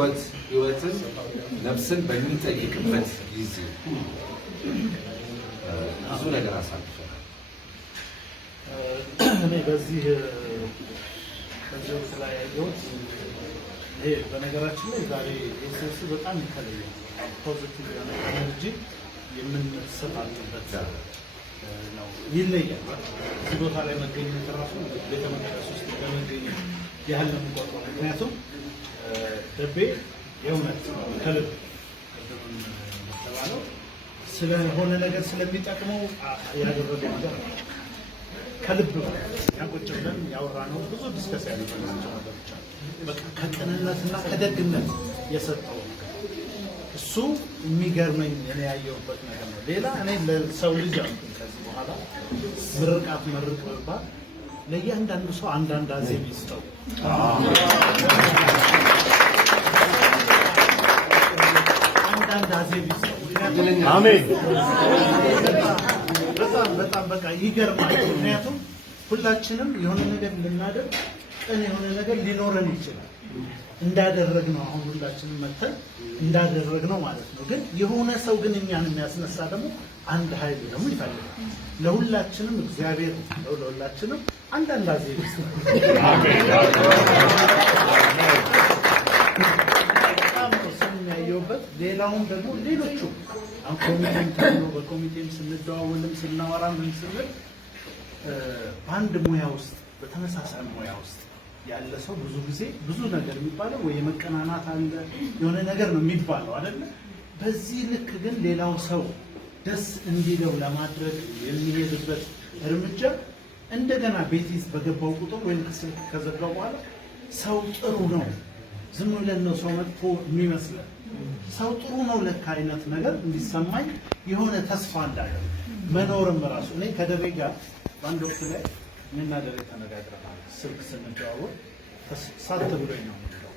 ህይወትን ነፍስን በሚጠይቅበት ጊዜ ብዙ ነገር አሳልፈናል። እኔ በዚህ ላይ ያየሁት ይሄ በነገራችን ላይ ዛሬ ኤስኤስ በጣም የተለየ ፖዚቲቭ የሆነ ኤነርጂ የምንሰጣጥበት ነው። ይለያል። እዚህ ቦታ ላይ መገኘት ራሱ ቤተ መቅደስ ውስጥ በመገኘት ያህል ነው የሚቆጥረው። ምክንያቱም ደቤ የእውነት ከልብ ተባለው ስለሆነ ነገር ስለሚጠቅመው ያደረገው ነገር ከልብ ያቆጭ ብለን ያወራነው ብዙ ዲስከስ ያደረግናቸው ነገሮች አሉ። በቃ ከቅንነትና ከደግነት የሰጠው እሱ የሚገርመኝ እኔ ያየሁበት ነገር ነው። ሌላ እኔ ለሰው ልጅ አልኩኝ ከዚህ በኋላ ምርቃት መርቅ ብባል ለእያንዳንዱ ሰው አንዳንድ አዜብ ይስጠው። አንዳንድ አዜብ ይስጠው። አሜን። በጣም በቃ ይገርማል። ምክንያቱም ሁላችንም የሆነ ነገር ልናደርግ ቀን የሆነ ነገር ሊኖረን ይችላል። እንዳደረግነው አሁን ሁላችንም መተን እንዳደረግነው ማለት ነው። ግን የሆነ ሰው ግን እኛን የሚያስነሳ ደግሞ አንድ ኃይል ደግሞ ይፈልጋል። ለሁላችንም እግዚአብሔር ለሁላችንም አንዳንድ አዜብ ያየሁበት ሌላውም ደግሞ ሌሎቹ አሁን ኮሚቴም ተብሎ በኮሚቴም ስንደዋወልም ስናወራ ምን ስንል በአንድ ሙያ ውስጥ በተመሳሳይ ሙያ ውስጥ ያለ ሰው ብዙ ጊዜ ብዙ ነገር የሚባለው ወይ የመቀናናት አለ የሆነ ነገር ነው የሚባለው አይደለ? በዚህ ልክ ግን ሌላው ሰው ደስ እንዲለው ለማድረግ የሚሄድበት እርምጃ እንደገና ቤቲስ በገባው ቁጥር ወይም ከዘጋው በኋላ ሰው ጥሩ ነው ዝም ብለን ነው ሰው መጥፎ የሚመስለን ሰው ጥሩ ነው ለካ አይነት ነገር እንዲሰማኝ የሆነ ተስፋ እንዳለ መኖርም ራሱ እኔ ከደሬ ጋር በአንድ ወቅት ላይ ምንና ደሬ ተነጋግረናል። ስልክ ስንደዋወል ሳት ብሎኝ ነው የምለው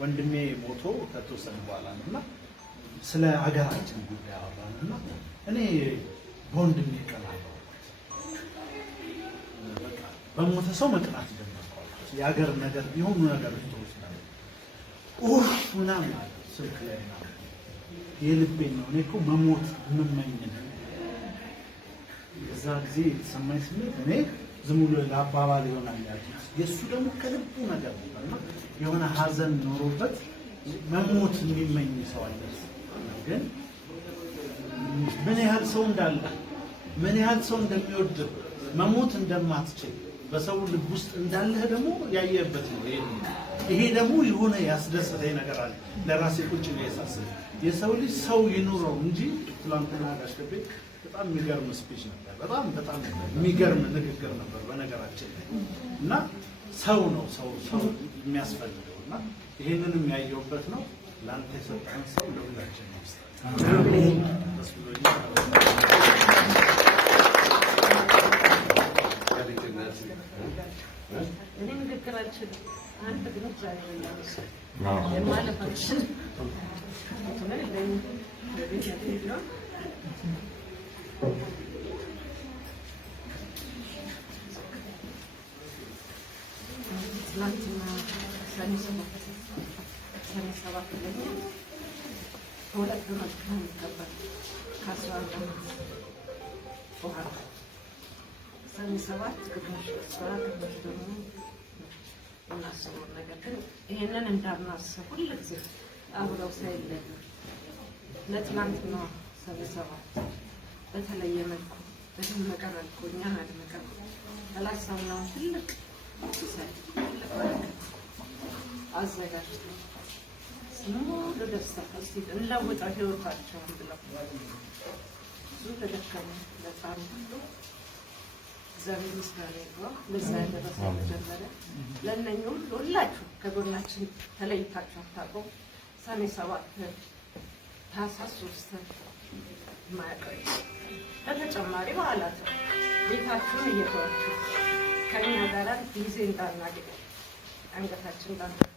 ወንድሜ ሞቶ ከተወሰነ በኋላ ነውና ስለ ሀገራችን ጉዳይ አወራንና እኔ በወንድሜ ቀናለሁ በቃ በሞተ ሰው መቅናት ጀመርኩ። የሀገር ነገር የሆኑ ነገሮች ተወስደው ምናምን አለ ስልክ ላይ ነው የልቤን ነው እኔ እኮ መሞት የምመኝ ነው። የዛ ጊዜ የተሰማኝ ስሜት እኔ ዝም ብሎ ለአባባል ይሆናል ያልኩት የእሱ ደግሞ ከልቡ ነገር ነበርና የሆነ ሀዘን ኖሮበት መሞት የሚመኝ ሰው አለ። ግን ምን ያህል ሰው እንዳለ ምን ያህል ሰው እንደሚወድ መሞት እንደማትችል በሰው ልብ ውስጥ እንዳለህ ደግሞ ያየበት ነው። ይሄ ደግሞ የሆነ ያስደሰተኝ ነገር አለ። ለራሴ ቁጭ ነው ያሳሰበኝ የሰው ልጅ ሰው ይኑረው እንጂ ትላንትና ጋሽከቤ በጣም የሚገርም ስፒች ነበር። በጣም የሚገርም ንግግር ነበር በነገራችን ላይ እና ሰው ነው ሰው የሚያስፈልገው እና ይሄንንም ያየሁበት ነው። ለአንተ የሰጠን ሰው ለሁላችን ነው። አሜን። እኔ ንግግር አልችልም። አንድ ግን እግዚአብሔር ይመስገን የማለፋችን ትናንትና ሰኔ ሰባት ላይ በሁለት በመልካም የሚከበር ከ11 ዓመት በኋላ ሰኔ ሰባት ግማሽ ስራ ግማሽ ደግሞ እናስበው ነገር ግን ይሄንን እንዳናስብ ሁልጊዜ አብረው ሳይለዩ ለትናንትና ሰኔ ሰባት በተለየ መልኩ በደመቀ መልኩ እኛን አድምቀን ያላሰብነውን ትልቅ አዘጋጅተው ሙሉ ደስታ እስቲ እንለውጠው ህይወታቸውን ብለው ብዙ ተደከሙ ለጣም ሁሉ እግዚአብሔር ምስጋና ይግባው። ለዛ ያደረሰ መጀመሪያ ለእነኝህ ሁሉ ሁላችሁ ከጎናችን ተለይታችሁ አታውቁም። ሰኔ ሰባት ታህሳስ 3 ማያውቀው በተጨማሪ በዓላት ቤታችሁን እየተዋችሁ ከእኛ ጋር ጊዜ እንዳናገኝ አንገታችን እንዳንተፋ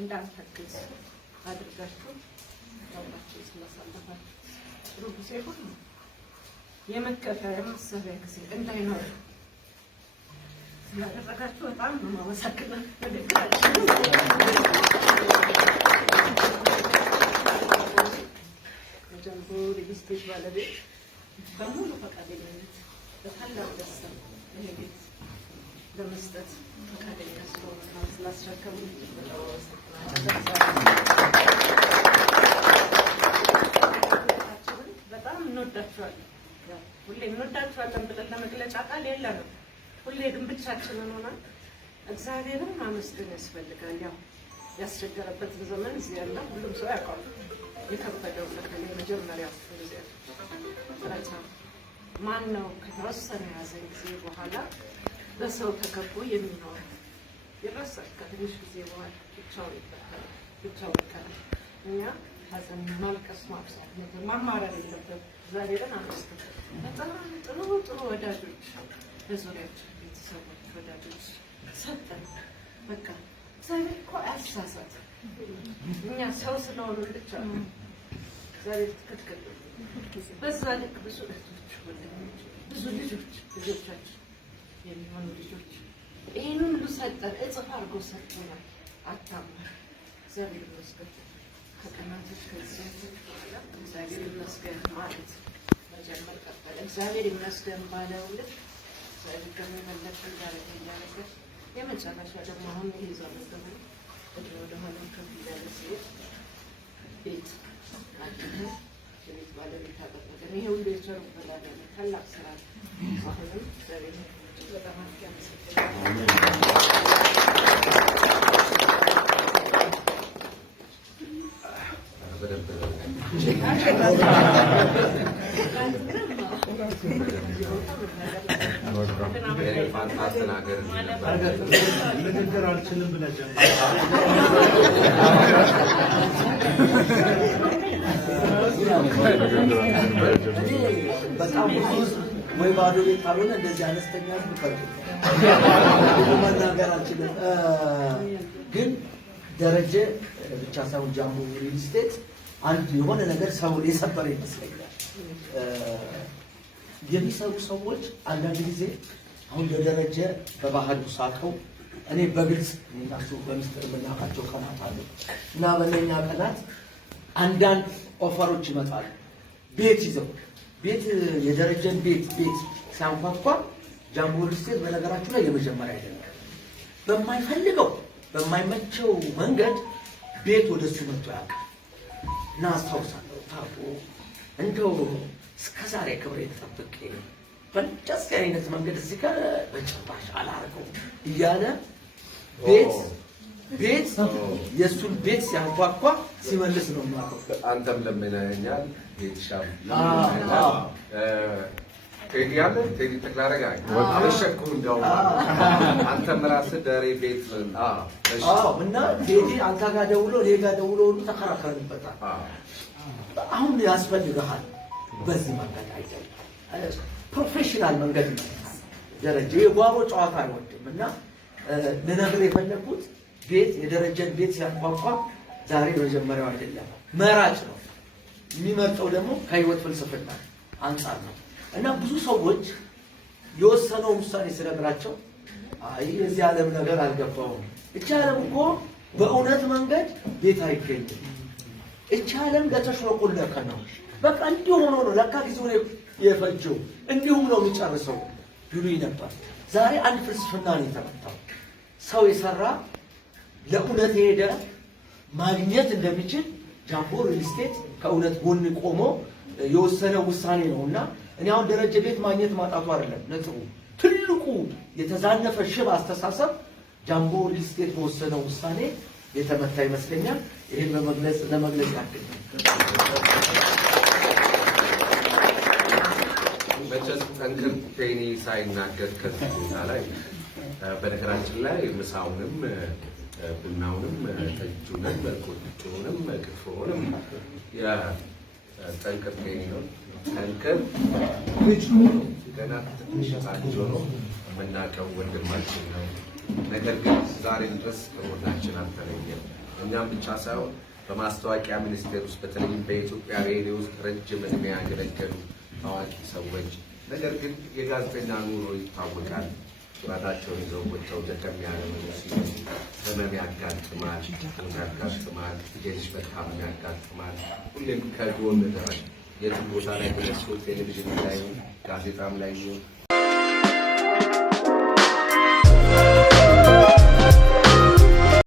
እንዳንተክዝ አድርጋችሁ ያውላችሁ ስላሳለፋችሁ ጥሩ ጊዜ ሁሉ የመከፈያ የማሰቢያ ጊዜ እንዳይኖር ያደረጋችሁ በጣም ነው የማመሰግነው። ጃምቦ ሪል ስቴት ባለቤት በሙሉ ፈቃደኝነት በታላቅ ደስታ ይሄ ቤት ለመስጠት ፈቃደኛ ስለሆነ ስላስረከቡ በጣም እንወዳችኋለን። ሁሌ እንወዳችኋለን ብለን ለመግለጫ ቃል የለንም። ሁሌ ግን ብቻችንን ሆነን እግዚአብሔርን ማመስገን ያስፈልጋል። ያው ያስቸገረበትን ዘመን እዚህ ያለ ሁሉም ሰው ያውቃል። የከበደው ለከሌ መጀመሪያ ጊዜ ጥረታ ማን ነው ከተወሰነ ያዘን ጊዜ በኋላ በሰው ተከቦ የሚኖር ይረሳል። ከትንሽ ጊዜ በኋላ ብቻው ይቀራል። እኛ ሀዘን ማልቀስ ማብሳት ነገር ማማረር የለብንም። እግዚአብሔርን አመስግን። በጣም ጥሩ ጥሩ ወዳጆች በዙሪያችን ቤተሰቦች፣ ወዳጆች ሰጠን። በቃ እግዚአብሔር እኮ አያሳሳትም። እኛ ሰው ስለሆኑ ብቻ እግዚአብሔር ትክክል። በዛ ልክ ብዙ እህቶች፣ ወንድሞች፣ ብዙ ልጆቻችን የሚሆኑ ልጆች ይህን ሁሉ ሰጠን። እጥፍ አድርጎ ሰጥቶናል። አታምር። እግዚአብሔር ይመስገን። ከቀናቶች ከዚህ በኋላ እግዚአብሔር ይመስገን ማለት መጀመር ቀጠለ። እግዚአብሔር ይመስገን ባለው ልክ እግዚአብሔር ከሚመለክ እያደረገ እያደረገ የመጨረሻ ደግሞ አሁን ይሄ ዘመን ወደኋላ ከፍ እያለ ሲሄድ ቤት አድነ የቤት ባለቤት አደረገን። ይሄ ሁሉ የቸሩ በላለ ታላቅ ስራ ነው። አሁንም እግዚአብሔር በጣም ንግግር አልችልም ብለህ በጣም ወይ ባዶ ቤት ካልሆነ እንደዚህ አነስተኛ መናገር አልችልም። ግን ደረጀ ብቻ ሳይሆን ጃምቦ ሪል ስቴት አንድ የሆነ ነገር ሰውን የሰበረ ይመስለኛል። የሚሰሩ ሰዎች አንዳንድ ጊዜ አሁን ለደረጀ በባህሉ ሳቀው እኔ በግልጽ እናሱ በምስጢር የምናውቃቸው ቀናት አሉ እና በእነኛ ቀናት አንዳንድ ኦፈሮች ይመጣሉ። ቤት ይዘው የደረጀን ቤት ሲያንኳኳ ጃምቦ ሪል ስቴት በነገራችሁ ላይ የመጀመሪያ አይደለም። በማይፈልገው በማይመቸው መንገድ ቤት ወደሱ መጥቶ ያውቃል እና አስታውሳለሁ ታውቆ እንደው እስከዛሬ ክብሬ ተጠብቄ በእንደዚህ አይነት መንገድ እዚህ ጋር በጭራሽ አላደርገውም እያለ ቤት የእሱን ቤት ሲያንኳኳ ሲመልስ ነው የማውቀው። አንተም ለምነኛል ቤትሻም ቴዲ ያለ ቴዲ ተክላረጋይ አበሸኩ እንደው አንተም ራስህ ደሬ ቤት እና ቴዲ አንተ ጋር ደውሎ እኔ ጋር ደውሎ ሁሉ ተከራከርንበታል። አሁን ያስፈልግሃል በዚህ መንገድ አይደለም፣ ፕሮፌሽናል መንገድ ነው። ደረጀ የጓሮ ጨዋታ አይወድም እና ልነግርህ የፈለኩት የደረጀን ቤት ሲያንኳኳ ዛሬ መጀመሪያው አይደለም፣ መራጭ ነው። የሚመርጠው ደግሞ ከህይወት ፍልስፍና አንጻር ነው እና ብዙ ሰዎች የወሰነውን ውሳኔ ስነግራቸው አይ የዚህ ዓለም ነገር አልገባውም። እቺ ዓለም እኮ በእውነት መንገድ ቤት አይገኝም። እቺ ዓለም ለተሽሎቁለከ ነው። በቃ እንዲሁ ሆኖ ነው ለካ ጊዜውን የፈጀው እንዲሁም ነው የሚጨርሰው ይሉኝ ነበር። ዛሬ አንድ ፍልስፍና ነው የተመታው። ሰው የሰራ ለእውነት የሄደ ማግኘት እንደሚችል ጃምቦ ሪል ስቴት ከእውነት ጎን ቆሞ የወሰነው ውሳኔ ነውና እኔ አሁን ደረጀ ቤት ማግኘት ማጣቱ አይደለም ነጥቡ። ትልቁ የተዛነፈ ሽብ አስተሳሰብ ጃምቦ ሪል ስቴት በወሰነው ውሳኔ የተመታ ይመስለኛል። ይሄን ለመግለጽ ያክል መቼስ ጠንክር ፔኒ ሳይናገር ከዚህ ቦታ ላይ በነገራችን ላይ ምሳውንም ቡናውንም ጠጁንም ቁጭውንም ክትፎውንም የጠንክር ፔኒ ነው። ጠንክር ገና ትንሽ ጻድጆ ነው የምናውቀው ወንድማችን ነው። ነገር ግን ዛሬም ድረስ ከጎናችን አልተለየም። እኛም ብቻ ሳይሆን በማስታወቂያ ሚኒስቴር ውስጥ በተለይም በኢትዮጵያ ሬዲዮ ውስጥ ረጅም ዕድሜ ያገለገሉ ታዋቂ ሰዎች፣ ነገር ግን የጋዜጠኛ ኑሮ ይታወቃል። ጭራታቸውን ይዘው ወጥተው ደከም ያለ ሲሆን ህመም ያጋጥማል፣ ሞት ያጋጥማል፣ የልጅ መታመም ያጋጥማል። ሁሌም ከጎን ደረስ የትም ቦታ ላይ ብለሱ ቴሌቪዥን ላይ ጋዜጣም ላይ